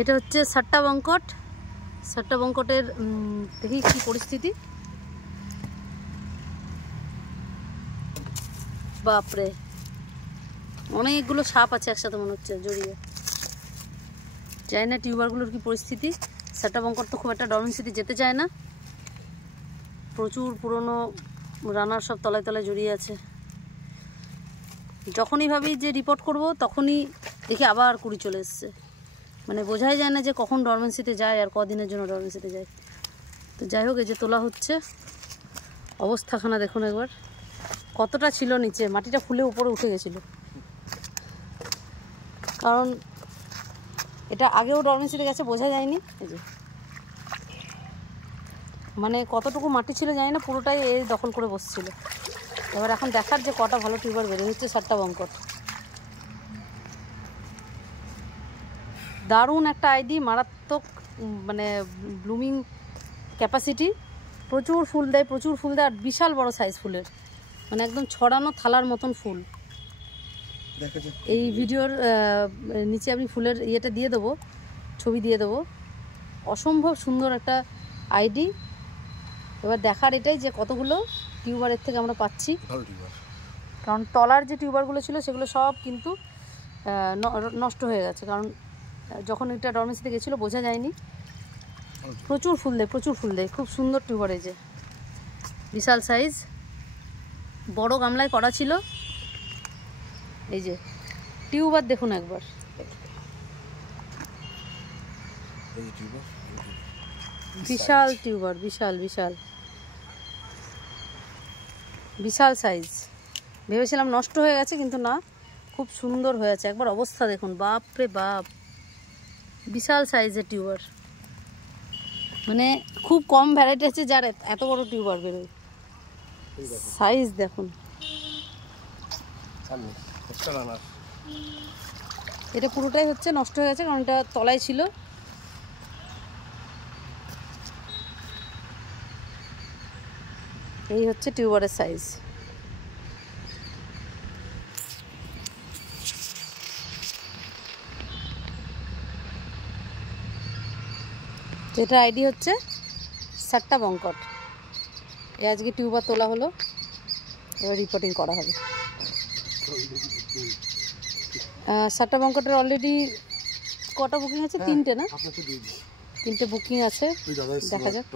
এটা হচ্ছে সাট্টা বঙ্কট। সাট্টা বঙ্কটের দেখি কি পরিস্থিতি। বাপরে, অনেকগুলো সাপ আছে একসাথে মনে হচ্ছে জড়িয়ে। জানি না টিউবারগুলোর কি পরিস্থিতি। সাট্টা বঙ্কট তো খুব একটা ডরমেন্সিতে যেতে চায় না, প্রচুর পুরনো রানার সব তলায় তলায় জড়িয়ে আছে। যখনই ভাবি যে রিপোর্ট করব তখনই দেখি আবার কুড়ি চলে এসছে। মানে বোঝাই যায় না যে কখন ডরমেন্সিতে যায় আর কদিনের জন্য ডরমেন্সিতে যায়। তো যাই হোক, এই যে তোলা হচ্ছে, অবস্থাখানা দেখুন একবার, কতটা ছিল নিচে, মাটিটা ফুলে উপরে উঠে গেছিলো। কারণ এটা আগেও ডরমেন্সিতে গেছে, বোঝা যায়নি। এই যে মানে কতটুকু মাটি ছিল জানি না, পুরোটাই এই দখল করে বসছিল। এবার এখন দেখার যে কটা ভালো টিউবার বেরিয়ে হচ্ছে সাট্টা বঙ্কট। দারুণ একটা আইডি, মারাত্মক মানে ব্লুমিং ক্যাপাসিটি, প্রচুর ফুল দেয়, প্রচুর ফুল দেয়, আর বিশাল বড় সাইজ ফুলের, মানে একদম ছড়ানো থালার মতন ফুল। এই ভিডিওর নিচে আমি ফুলের ইয়েটা দিয়ে দেবো, ছবি দিয়ে দেবো। অসম্ভব সুন্দর একটা আইডি। এবার দেখার এটাই যে কতগুলো টিউবারের থেকে আমরা পাচ্ছি, কারণ তলার যে টিউবারগুলো ছিল সেগুলো সব কিন্তু নষ্ট হয়ে গেছে, কারণ যখন এটা ডরমেন্সিতে গেছিলো বোঝা যায়নি। প্রচুর ফুল দেয়, প্রচুর ফুল দেয়, খুব সুন্দর টিউবার। এই যে বিশাল সাইজ, বড় গামলায় করা ছিল। এই যে টিউবার দেখুন একবার, বিশাল টিউবার, বিশাল বিশাল বিশাল সাইজ। ভেবেছিলাম নষ্ট হয়ে গেছে, কিন্তু না, খুব সুন্দর হয়েছে। একবার অবস্থা দেখুন, বাপ রে বাপ, বিশাল সাইজের টিউবার। মানে খুব কম ভ্যারাইটি আছে যার এত বড় টিউবার বেরোয়। সাইজ দেখুন। এটা পুরোটাই হচ্ছে নষ্ট হয়ে গেছে, কারণ এটা তলায় ছিল। এই হচ্ছে টিউবারের সাইজ। যেটা আইডি হচ্ছে সাট্টা বঙ্কট। এই আজকে টিউবার তোলা হলো, এবার রিপোর্টিং করা হবে। সাট্টা বঙ্কটের অলরেডি কটা বুকিং আছে? তিনটে না? তিনটে বুকিং আছে, দেখা যাক।